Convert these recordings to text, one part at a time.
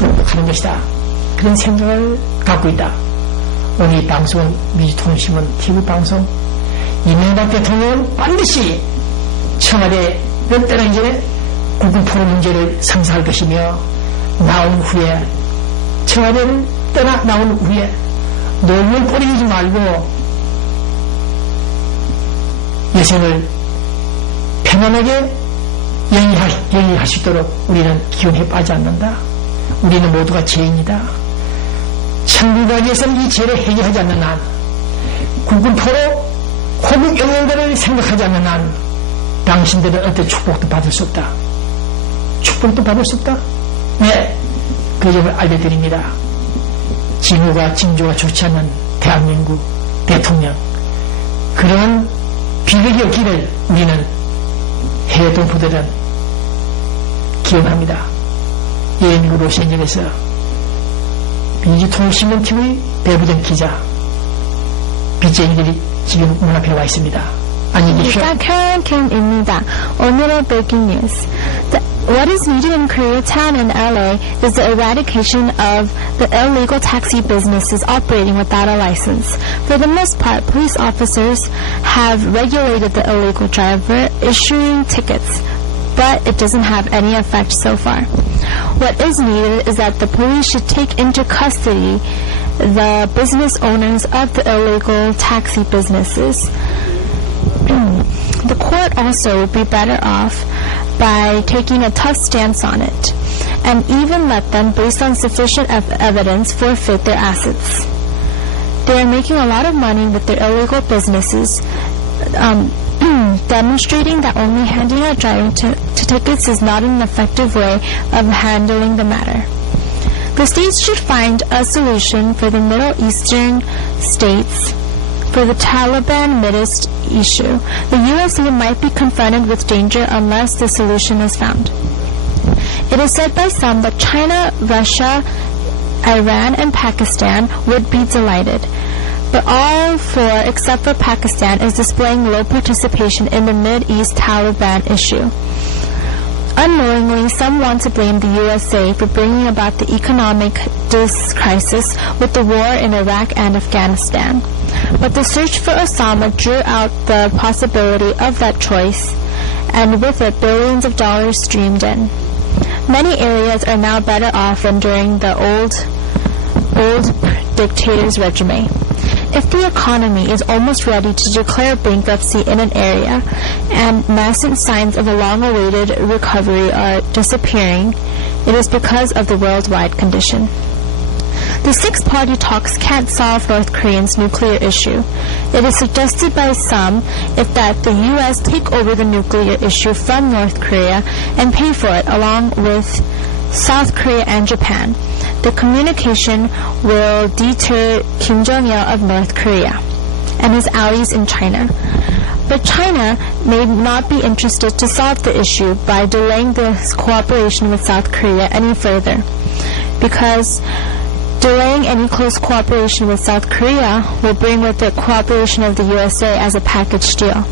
하는 것이다. 그런 생각을 갖고 있다. 오늘 이 방송은 민주통신문 TV 방송 이명박 대통령은 반드시 청와대 몇 달이 전에 구금포로 문제를 상사할 것이며 나온 후에 청와대를 나온 후에 논문 뿌리지 말고 여성을 편안하게 영위할 수 있도록 우리는 기운에 빠지 않는다. 우리는 모두가 죄인이다. 천국에서는 이 죄를 해결하지 않는 한 구금포로 호국 영웅들을 생각하지 않는 한 당신들은 어떤 축복도 받을 수 없다. 축복도 받을 수 없다. 네, 그 점을 알려드립니다. 징후가 징조가 좋지 않은 대한민국 대통령 그런 비극이 없기를 우리는 해외 동포들은 기원합니다. 미국 로스앤젤레스 민주통신문 TV 배부된 기자 빚쟁이들이 지금 문 앞에 와 있습니다. 안녕히 계십시오. Karen Kim입니다. 오늘의 breaking news. What is needed in Koreatown and LA is the eradication of the illegal taxi businesses operating without a license. For the most part, police officers have regulated the illegal driver, issuing tickets, but it doesn't have any effect so far. What is needed is that the police should take into custody the business owners of the illegal taxi businesses. The court also would be better off by taking a tough stance on it, and even let them, based on sufficient evidence, forfeit their assets. They are making a lot of money with their illegal businesses, demonstrating that only handing out driving to tickets is not an effective way of handling the matter. The states should find a solution for the Middle Eastern states for the Taliban Mideast issue. The USA might be confronted with danger unless the solution is found. It is said by some that China, Russia, Iran, and Pakistan would be delighted. But all four, except for Pakistan, is displaying low participation in the Mideast Taliban issue. Unknowingly, some want to blame the USA for bringing about the economic crisis with the war in Iraq and Afghanistan. But the search for Osama drew out the possibility of that choice, and with it, billions of dollars streamed in. Many areas are now better off than during the old dictator's regime. If the economy is almost ready to declare bankruptcy in an area, and nascent signs of a long-awaited recovery are disappearing, it is because of the worldwide condition. The six-party talks can't solve North Korea's nuclear issue. It is suggested by some that the U.S. take over the nuclear issue from North Korea and pay for it along with South Korea and Japan. The communication will deter Kim Jong-il of North Korea and his allies in China. But China may not be interested to solve the issue by delaying the cooperation with South Korea any further, because delaying any close cooperation with South Korea will bring with it cooperation of the USA as a package deal.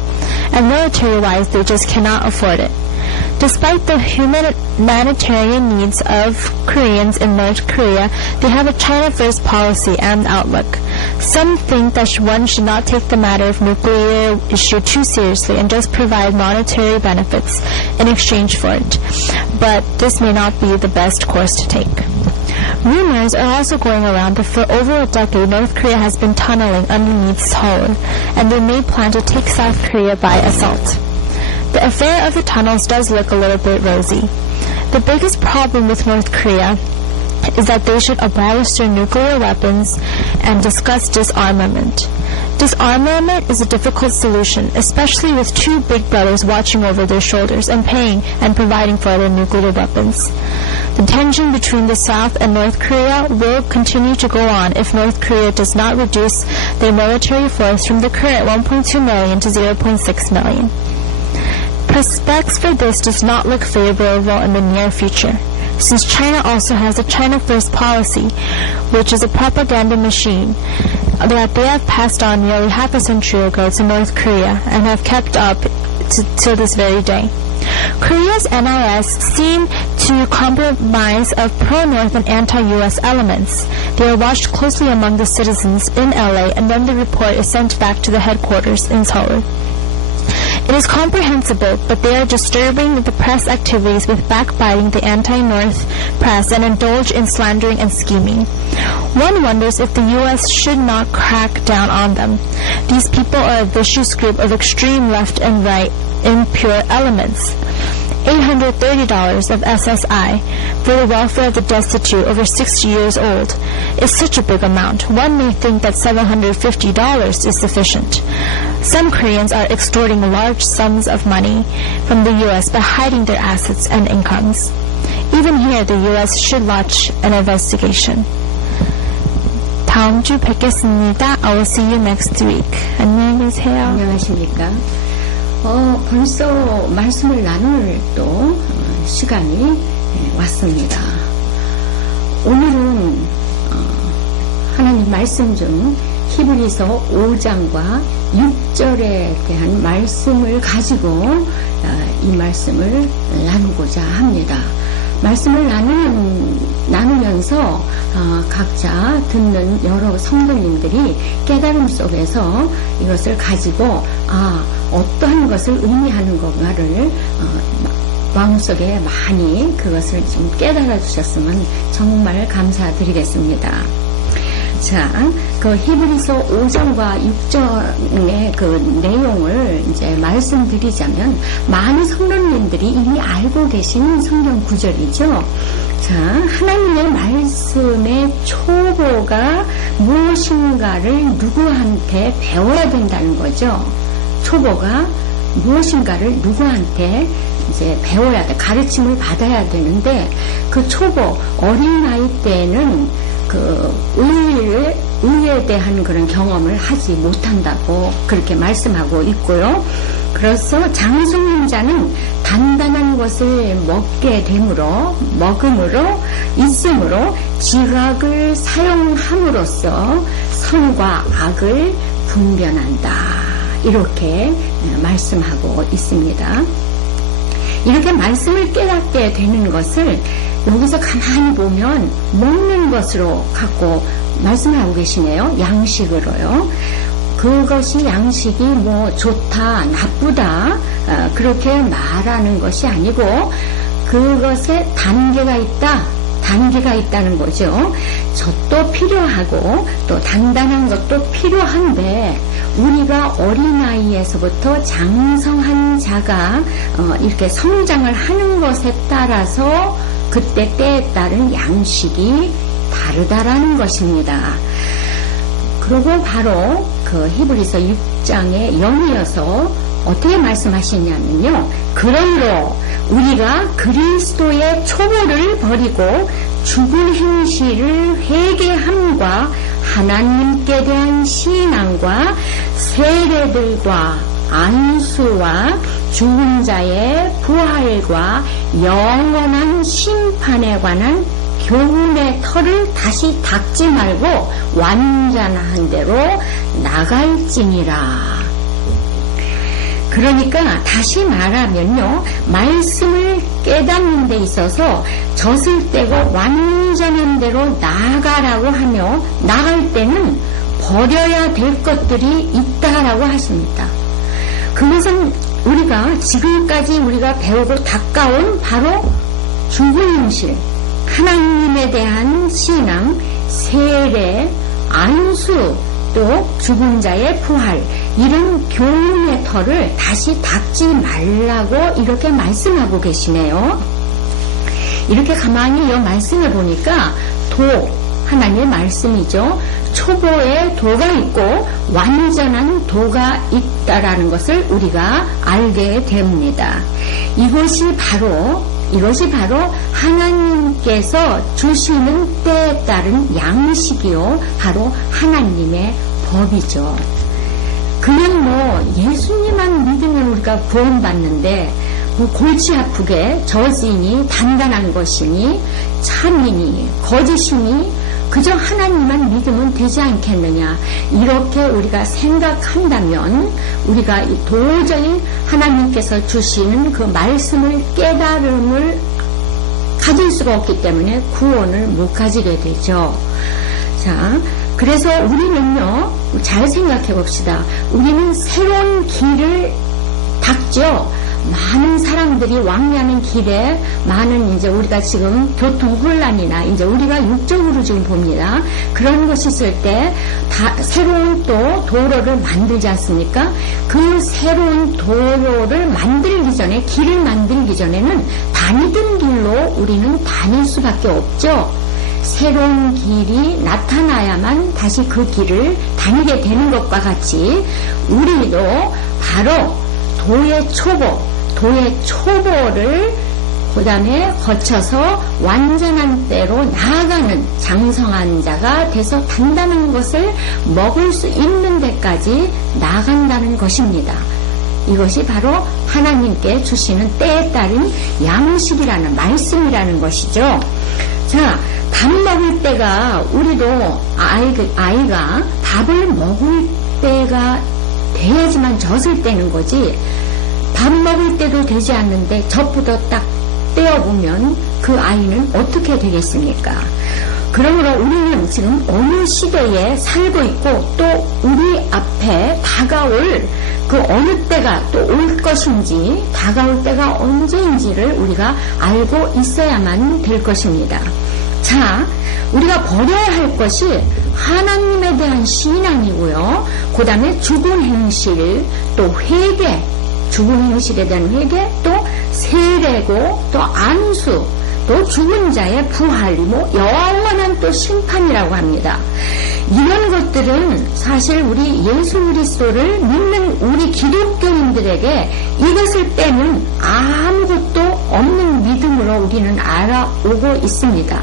And military-wise, they just cannot afford it. Despite the humanitarian needs of Koreans in North Korea, they have a China-first policy and outlook. Some think that one should not take the matter of nuclear issue too seriously and just provide monetary benefits in exchange for it. But this may not be the best course to take. Rumors are also going around that for over a decade, North Korea has been tunneling underneath Seoul, and they may plan to take South Korea by assault. The affair of the tunnels does look a little bit rosy. The biggest problem with North Korea is that they should abolish their nuclear weapons and discuss disarmament. Disarmament is a difficult solution, especially with two big brothers watching over their shoulders and paying and providing for their nuclear weapons. The tension between the South and North Korea will continue to go on if North Korea does not reduce their military force from the current 1.2 million to 0.6 million. Prospects for this does not look favorable in the near future, since China also has a China-first policy, which is a propaganda machine that they have passed on nearly half a century ago to North Korea and have kept up till this very day. Korea's NIS seem to compromise of pro-North and anti-U.S. elements. They are watched closely among the citizens in LA, and then the report is sent back to the headquarters in Seoul. It is comprehensible, but they are disturbing the press activities with backbiting the anti-North press and indulge in slandering and scheming. One wonders if the U.S. should not crack down on them. These people are a vicious group of extreme left and right impure elements. $830 of SSI for the welfare of the destitute over 60 years old is such a big amount. One may think that $750 is sufficient. Some Koreans are extorting large sums of money from the U.S. by hiding their assets and incomes. Even here, the U.S. should launch an investigation. 다음 주 뵙겠습니다. I will see you next week. 안녕히 계세요. 안녕하십니까. 벌써 말씀을 나눌 또 시간이 왔습니다. 오늘은 하나님 말씀 중 히브리서 5장과 6절에 대한 말씀을 가지고 이 말씀을 나누고자 합니다. 말씀을 나누면서 각자 듣는 여러 성도님들이 깨달음 속에서 이것을 가지고 어떠한 것을 의미하는 건가를 마음속에 많이 그것을 좀 깨달아 주셨으면 정말 감사드리겠습니다. 자, 그 히브리서 5장과 6장의 그 내용을 이제 말씀드리자면 많은 성도님들이 이미 알고 계신 성경 구절이죠. 자, 하나님의 말씀의 초보가 무엇인가를 누구한테 배워야 된다는 거죠. 초보가 무엇인가를 누구한테 이제 배워야 돼. 가르침을 받아야 되는데 그 초보, 어린아이 때는 그 의에 대한 그런 경험을 하지 못한다고 그렇게 말씀하고 있고요. 그래서 장성인 자는 단단한 것을 먹음으로 있으므로 지각을 사용함으로써 선과 악을 분별한다. 이렇게 말씀하고 있습니다. 이렇게 말씀을 깨닫게 되는 것을 여기서 가만히 보면 먹는 것으로 갖고 말씀을 하고 계시네요. 양식으로요. 그것이 양식이 뭐 좋다, 나쁘다 그렇게 말하는 것이 아니고 그것에 단계가 있다는 거죠. 젖도 필요하고 또 단단한 것도 필요한데 우리가 어린아이에서부터 장성한 자가 이렇게 성장을 하는 것에 따라서 그때 때에 따른 양식이 다르다라는 것입니다. 그리고 바로 그 히브리서 6장에 연이어서 어떻게 말씀하시냐면요. 그러므로 우리가 그리스도의 초보를 버리고 죽은 행실을 회개함과 하나님께 대한 신앙과 세례들과 안수와 죽은 자의 부활과 영원한 심판에 관한 교훈의 털을 다시 닦지 말고 완전한 대로 나갈지니라. 그러니까 다시 말하면요, 말씀을 깨닫는 데 있어서 젖을 떼고 완전한 대로 나아가라고 하며 나갈 때는 버려야 될 것들이 있다라고 하십니다. 그것은 우리가 지금까지 우리가 배우고 닦아온 바로 죽은 행실, 하나님에 대한 신앙, 세례, 안수, 또 죽은 자의 부활, 이런 교훈의 털을 다시 닦지 말라고 이렇게 말씀하고 계시네요. 이렇게 가만히 이 말씀을 보니까 하나님의 말씀이죠. 초보의 도가 있고 완전한 도가 있다라는 것을 우리가 알게 됩니다. 이것이 바로 하나님께서 주시는 때에 따른 양식이요, 바로 하나님의 법이죠. 그냥 예수님만 믿으면 우리가 구원받는데 골치 아프게 저지니 단단한 것이니 참이니 거짓이니 그저 하나님만 믿으면 되지 않겠느냐, 이렇게 우리가 생각한다면 우리가 도저히 하나님께서 주시는 그 말씀을 깨달음을 가질 수가 없기 때문에 구원을 못 가지게 되죠. 자, 그래서 우리는요, 잘 생각해 봅시다. 우리는 새로운 길을 닦죠. 많은 사람들이 왕래하는 길에 많은 이제 우리가 지금 교통 혼란이나 이제 우리가 육적으로 지금 봅니다. 그런 것이 있을 때 다 새로운 또 도로를 만들지 않습니까? 그 새로운 도로를 만들기 전에, 길을 만들기 전에는 다니던 길로 우리는 다닐 수밖에 없죠. 새로운 길이 나타나야만 다시 그 길을 다니게 되는 것과 같이 우리도 바로 도의 초보를 그 다음에 거쳐서 완전한 때로 나아가는 장성한 자가 돼서 단단한 것을 먹을 수 있는 데까지 나아간다는 것입니다. 이것이 바로 하나님께 주시는 때에 따른 양식이라는 말씀이라는 것이죠. 자, 밥 먹을 때가 우리도 아이가 밥을 먹을 때가 돼야지만 젖을 떼는 거지, 밥 먹을 때도 되지 않는데 젖부터 딱 떼어보면 그 아이는 어떻게 되겠습니까? 그러므로 우리는 지금 어느 시대에 살고 있고 또 우리 앞에 다가올 그 어느 때가 또 올 것인지, 다가올 때가 언제인지를 우리가 알고 있어야만 될 것입니다. 자, 우리가 버려야 할 것이 하나님에 대한 신앙이고요. 그 다음에 죽은 행실, 또 회개, 죽은 행실에 대한 회개, 또 세례고, 또 안수, 또 죽은 자의 부활, 영원한 또 심판이라고 합니다. 이런 것들은 사실 우리 예수 그리스도를 믿는 우리 기독교인들에게 이것을 빼면 아무것도 없는 믿음으로 우리는 알아오고 있습니다.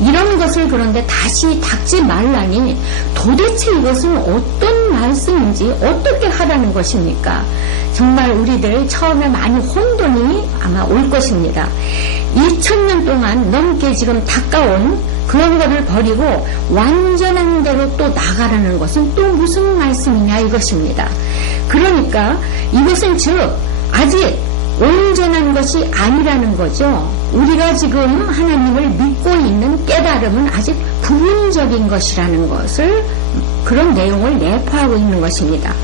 이런 것을 그런데 다시 닦지 말라니 도대체 이것은 어떤 말씀인지 어떻게 하라는 것입니까? 정말 우리들 처음에 많이 혼돈이 아마 올 것입니다. 2000년 동안 넘게 지금 닦아온 그런 거를 버리고 완전한 대로 또 나가라는 것은 또 무슨 말씀이냐 이것입니다. 그러니까 이것은 즉 아직 온전한 것이 아니라는 거죠. 우리가 지금 하나님을 믿고 있는 깨달음은 아직 부분적인 것이라는 것을, 그런 내용을 내포하고 있는 것입니다.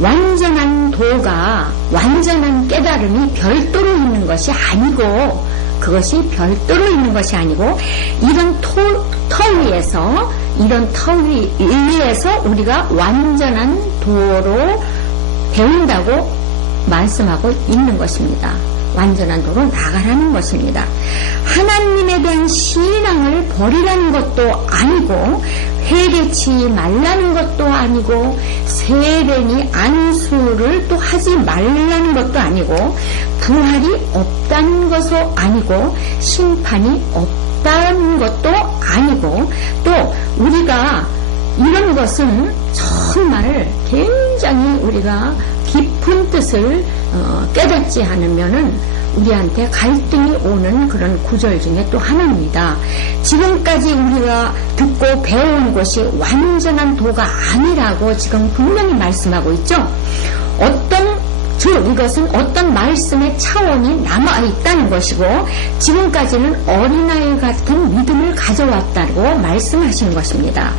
완전한 도가, 완전한 깨달음이 별도로 있는 것이 아니고, 그것이 별도로 있는 것이 아니고, 이런 터 위에서 우리가 완전한 도로 배운다고 말씀하고 있는 것입니다. 완전한 도로 나가라는 것입니다. 하나님에 대한 신앙을 버리라는 것도 아니고, 회개치 말라는 것도 아니고, 세례니 안수를 또 하지 말라는 것도 아니고, 부활이 없다는 것도 아니고, 심판이 없다는 것도 아니고, 또 우리가 이런 것은 정말 굉장히 우리가 깊은 뜻을 깨닫지 않으면은 우리한테 갈등이 오는 그런 구절 중에 또 하나입니다. 지금까지 우리가 듣고 배운 것이 완전한 도가 아니라고 지금 분명히 말씀하고 있죠. 이것은 어떤 말씀의 차원이 남아있다는 것이고, 지금까지는 어린아이 같은 믿음을 가져왔다고 말씀하시는 것입니다.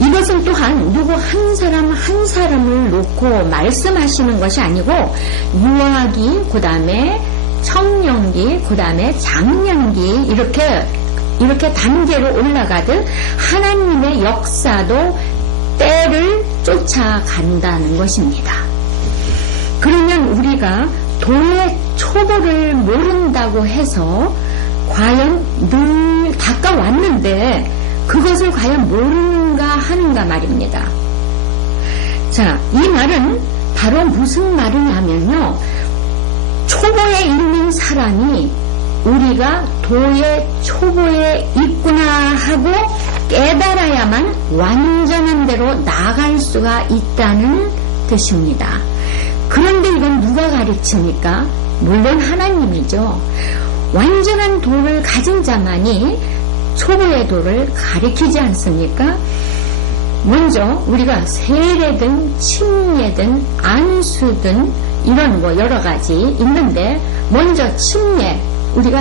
이것은 또한 누구 한 사람 한 사람을 놓고 말씀하시는 것이 아니고, 유아기, 그 다음에 청년기, 그 다음에 장년기, 이렇게 단계로 올라가듯 하나님의 역사도 때를 쫓아간다는 것입니다. 그러면 우리가 도의 초보를 모른다고 해서 과연 늘 닦아왔는데 그것을 과연 모르는가 하는가 말입니다. 자, 이 말은 바로 무슨 말이냐면요, 초보에 있는 사람이 우리가 도의 초보에 있구나 하고 깨달아야만 완전한 대로 나아갈 수가 있다는 뜻입니다. 그런데 이건 누가 가르칩니까? 물론 하나님이죠. 완전한 도를 가진 자만이 초보의 도를 가리키지 않습니까? 먼저 우리가 세례든 침례든 안수든 이런 여러 가지 있는데, 먼저 침례, 우리가